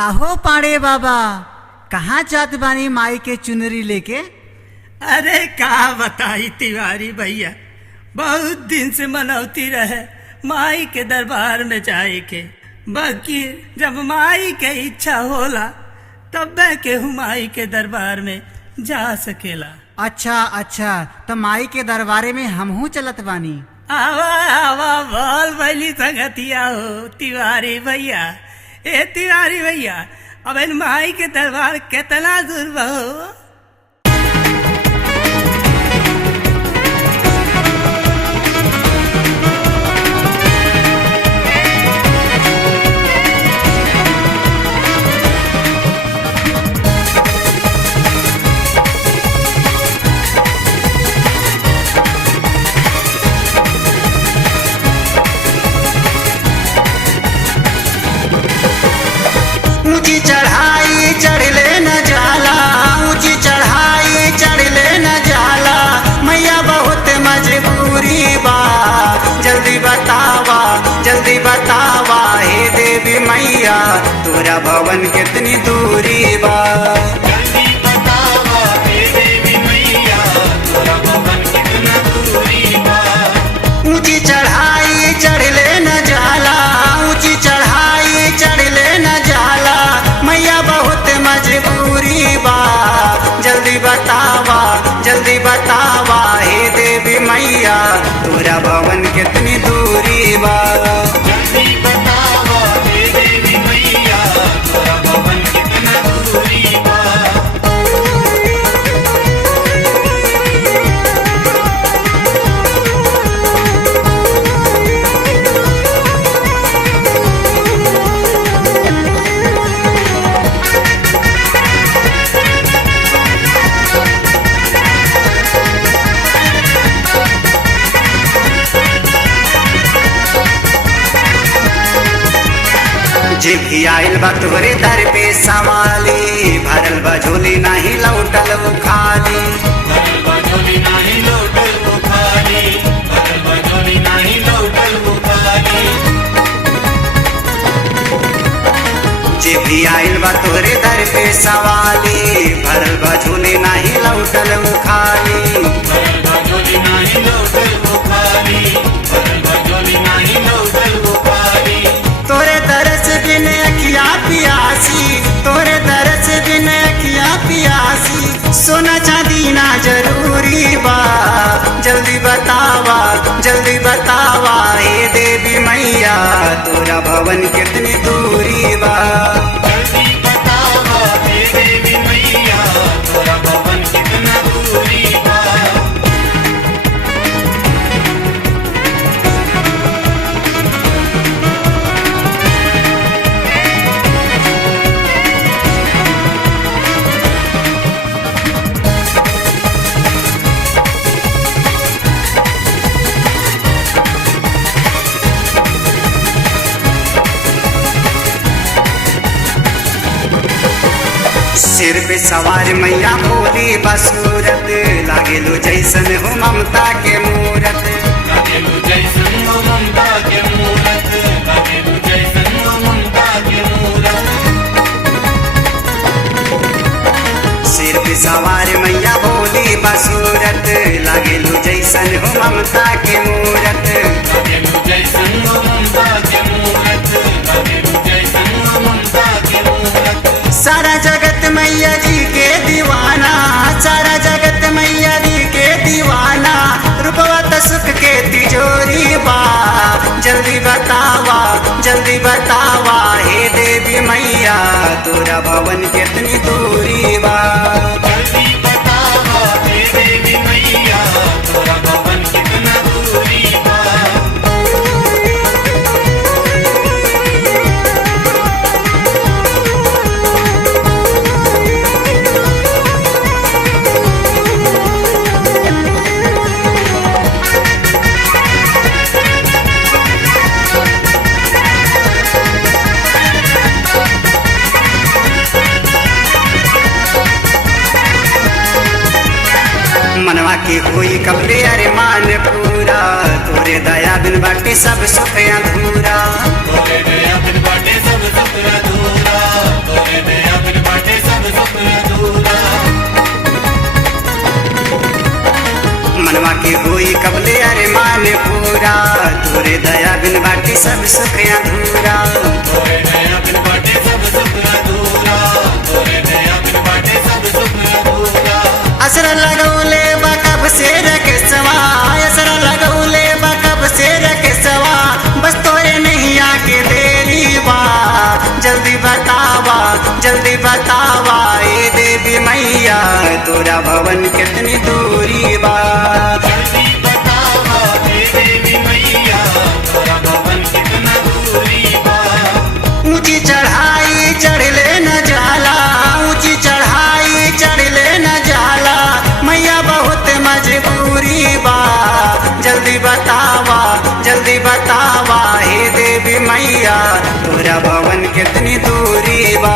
काहो पाड़े बाबा, कहाँ जात बानी माई के चुनरी लेके? अरे का बताई तिवारी भैया, बहुत दिन से मनौती रहे माई के दरबार में जाए के, बाकी जब माई के इच्छा होला तब केहू माई के दरबार में जा सकेला। अच्छा अच्छा, तो माई के दरबारे में हमहू चलत बानी। आवा आवा बोल भली संगतिया हो तिवारी भैया। ए तिवारी भैया, अब इन माई के दरबार कितना दूर बहो? ऊंची चढ़ाई चढ़ ले न जाला, ऊंची चढ़ाई चढ़ ले न जाला, मैया बहुत मजबूरी बा, जल्दी बतावा हे देवी मैया, तोरा भवन कितनी दूरी बा। जल्दी बतावा हे देवी मैया, तोरा भवन कितना दूरी बा। ऊंची चढ़ाई चढ़ ले न जाला, ऊंची चढ़ाई चढ़ ले न जाला, मैया बहुत मजबूरी बा, जल्दी बतावा हे देवी मैया, तोरा भवन कितनी दूरी बा। जल्दी बतावा हे देवी मैया, तोरा भवन कितना दूरी बा। जे भी आइल बा तोहरे दर पे सवाली, भरल बा झोली नहीं लौटल वो खाली। भरल बा झोली नाही लौटल वो खाली, भरल बा झोली नाही लौटल वो खाली। जे भी आइल बा तोहरे दर पे सवाली, भरल बा झोली नहीं लौटल वो खाली। भरल बा झोली नाही लौटल वो खाली, भरल बा झोली नाही लौटल वो खाली। तोरे तरस बिन अखिया पियासी, तोरे तरस बिन अखिया पियासी, सोना चांदी ना जरूरी बा, जल्दी बतावा हे देवी मैया, तोरा भवन कितनी दूरी बा। जल्दी बतावा हे देवी मैया, तोरा भवन कितना दूरी बा। सिर पे सवार मैया भोली बसूरत, लागेलो जैसन हो ममता के मूरत। लागेलु जैसन हो ममता के मूरत, लागेलु जैसन हो ममता के मूरत। सिर पे सवार मैया भोली बसूरत, लागेलो जैसन हो ममता के मूरत। लागेलु जैसन हो ममता के मूरत, लागेलु जैसन हो ममता के मूरत। सारा जगत मैया जी के दीवाना, सारा जगत मैया जी के दीवाना, रूपवा त सुख के तिजोरी बा, जल्दी बतावा हे देवी मैया, तोरा भवन कितनी दूरी बा। जल्दी बतावा हे देवी मैया, तोरा भवन कितना दूरी बा। मनवा के होई कबले अरमान पूरा, तोरे दया बिन बाटे सब सुख अधूरा। तोरे दया बिन बाटे सब सुख अधूरा। सब सुख अधूरा। तोरे दया बिन बाटे सब सुख अधूरा, तोरे दया बिन बाटे सब सुख अधूरा। असर लगौले बकब से रखे सवा, असर लगौले बकब से रखे सवा, बस तोरे नहीं आके देरी बा। जल्दी बतावा, जल्दी बतावा ए देवी मैया, तोरा भवन कितनी दूरी बा। जल्दी बतावा हे देवी मैया, तोरा भवन कितना दूरी बा। ऊंची चढ़ाई चढ़ले न जाला, ऊंची चढ़ाई चढ़ले न जाला, मैया बहुत मजबूरी बा। जल्दी बतावा, जल्दी बतावा हे देवी मैया, तोरा भवन कितनी दूरी बा।